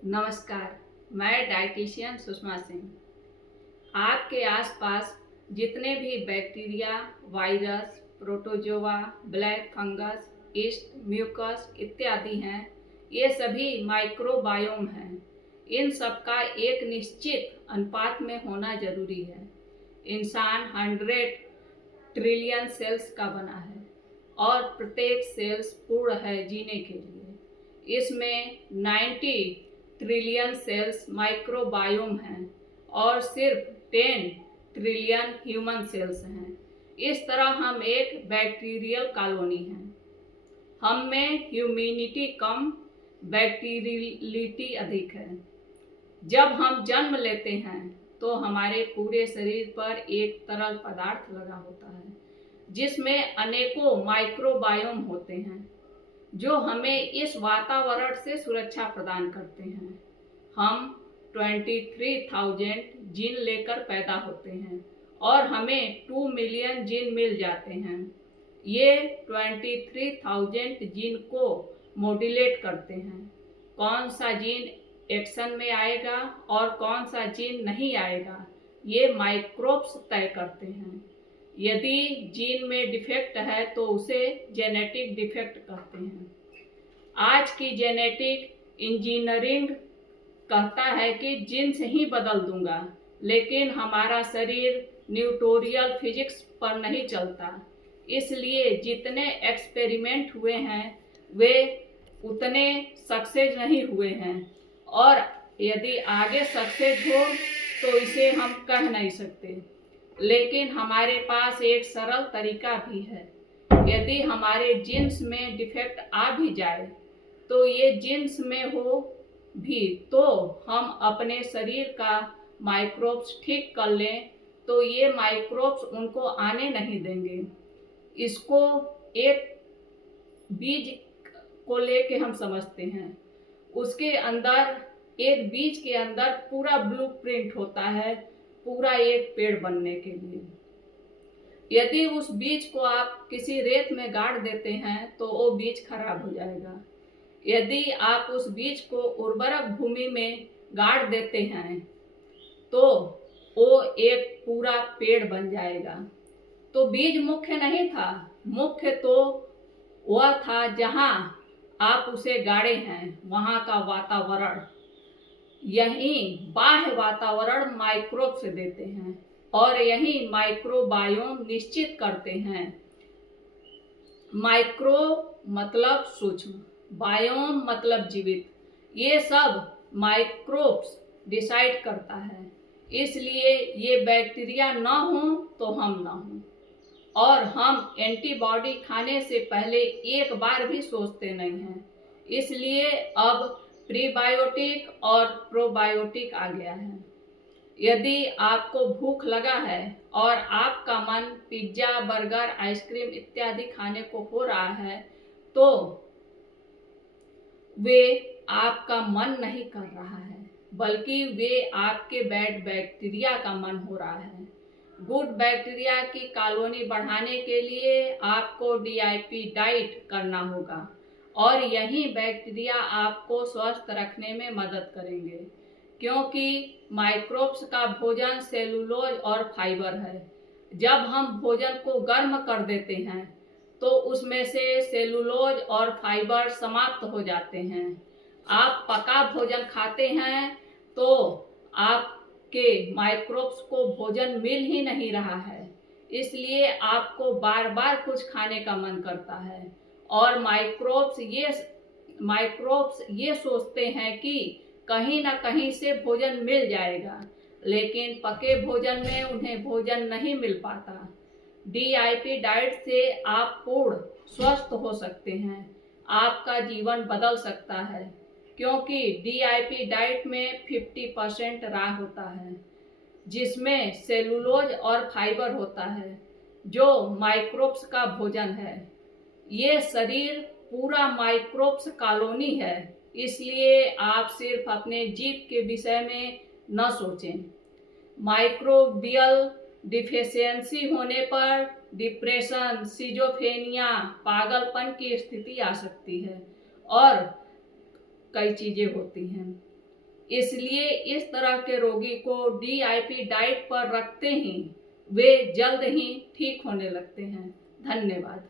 नमस्कार। मैं डाइटिशियन सुषमा सिंह। आपके आसपास जितने भी bacteria, virus, protozoa, black fungus, yeast, mucus इत्यादि हैं, ये सभी माइक्रोबायोम हैं। इन सब का एक निश्चित अनुपात में होना जरूरी है। इंसान 100 ट्रिलियन सेल्स का बना है और प्रत्येक सेल्स पूर्ण है जीने के लिए। इसमें 90 ट्रिलियन सेल्स माइक्रोबायोम हैं और सिर्फ 10 ट्रिलियन ह्यूमन सेल्स हैं। इस तरह हम एक बैक्टीरियल कॉलोनी हैं। हम में ह्यूमिनिटी कम, बैक्टीरियलिटी अधिक है। जब हम जन्म लेते हैं तो हमारे पूरे शरीर पर एक तरल पदार्थ लगा होता है जिसमें अनेकों माइक्रोबायोम होते हैं जो हमें इस वातावरण से सुरक्षा प्रदान करते हैं। हम 23,000 जीन लेकर पैदा होते हैं और हमें 2 मिलियन जीन मिल जाते हैं। ये 23,000 जीन को मॉड्यूलेट करते हैं। कौन सा जीन एक्शन में आएगा और कौन सा जीन नहीं आएगा, ये माइक्रोब्स तय करते हैं। यदि जीन में डिफेक्ट है तो उसे जेनेटिक डिफेक्ट कहते हैं। आज की जेनेटिक इंजीनियरिंग कहता है कि जीन्स ही बदल दूंगा, लेकिन हमारा शरीर न्यूटोरियल फिजिक्स पर नहीं चलता। इसलिए जितने एक्सपेरिमेंट हुए हैं वे उतने सक्सेस नहीं हुए हैं और यदि आगे सक्सेस हो तो इसे हम कह नहीं सकते। लेकिन हमारे पास एक सरल तरीका भी है। यदि हमारे जीन्स में डिफेक्ट आ भी जाए तो ये जीन्स में हो भी तो हम अपने शरीर का माइक्रोब्स ठीक कर लें तो ये माइक्रोब्स उनको आने नहीं देंगे। इसको एक बीज को लेके हम समझते हैं। उसके अंदर एक बीज के अंदर पूरा ब्लूप्रिंट होता है पूरा एक पेड़ बनने के लिए। यदि उस बीज को आप किसी रेत में गाड़ देते हैं तो वो बीज खराब हो जाएगा। यदि आप उस बीज को उर्वरक भूमि में गाड़ देते हैं तो वो एक पूरा पेड़ बन जाएगा। तो बीज मुख्य नहीं था, मुख्य तो वह था जहाँ आप उसे गाड़े हैं, वहाँ का वातावरण। यही बाह्य वातावरण माइक्रोब से देते हैं और यही माइक्रोबायोम निश्चित करते हैं। माइक्रो मतलब सूक्ष्म, बायोम मतलब जीवित। ये सब माइक्रोब्स डिसाइड करता है। इसलिए ये बैक्टीरिया ना हो तो हम ना हो और हम एंटीबॉडी खाने से पहले एक बार भी सोचते नहीं हैं। इसलिए अब प्रीबायोटिक और प्रोबायोटिक आ गया है। यदि आपको भूख लगा है और आपका मन पिज्जा, बर्गर, आइसक्रीम इत्यादि खाने को हो रहा है तो वे आपका मन नहीं कर रहा है, बल्कि वे आपके बैड बैक्टीरिया का मन हो रहा है। गुड बैक्टीरिया की कॉलोनी बढ़ाने के लिए आपको DIP डाइट करना होगा और यही बैक्टीरिया आपको स्वस्थ रखने में मदद करेंगे, क्योंकि माइक्रोब्स का भोजन सेलुलोज और फाइबर है। जब हम भोजन को गर्म कर देते हैं तो उसमें से सेलुलोज और फाइबर समाप्त हो जाते हैं। आप पका भोजन खाते हैं तो आपके माइक्रोब्स को भोजन मिल ही नहीं रहा है, इसलिए आपको बार बार कुछ खाने का मन करता है और माइक्रोब्स ये सोचते हैं कि कहीं ना कहीं से भोजन मिल जाएगा, लेकिन पके भोजन में उन्हें भोजन नहीं मिल पाता। DIP डाइट से आप पूर्ण स्वस्थ हो सकते हैं, आपका जीवन बदल सकता है, क्योंकि DIP डाइट में 50% राह होता है जिसमें सेलुलोज और फाइबर होता है जो माइक्रोब्स का भोजन है। ये शरीर पूरा माइक्रोब्स कॉलोनी है, इसलिए आप सिर्फ अपने जीव के विषय में न सोचें। माइक्रोबियल डिफिशियंसी होने पर डिप्रेशन, सिजोफ्रेनिया, पागलपन की स्थिति आ सकती है और कई चीजें होती हैं। इसलिए इस तरह के रोगी को DIP डाइट पर रखते ही वे जल्द ही ठीक होने लगते हैं। धन्यवाद।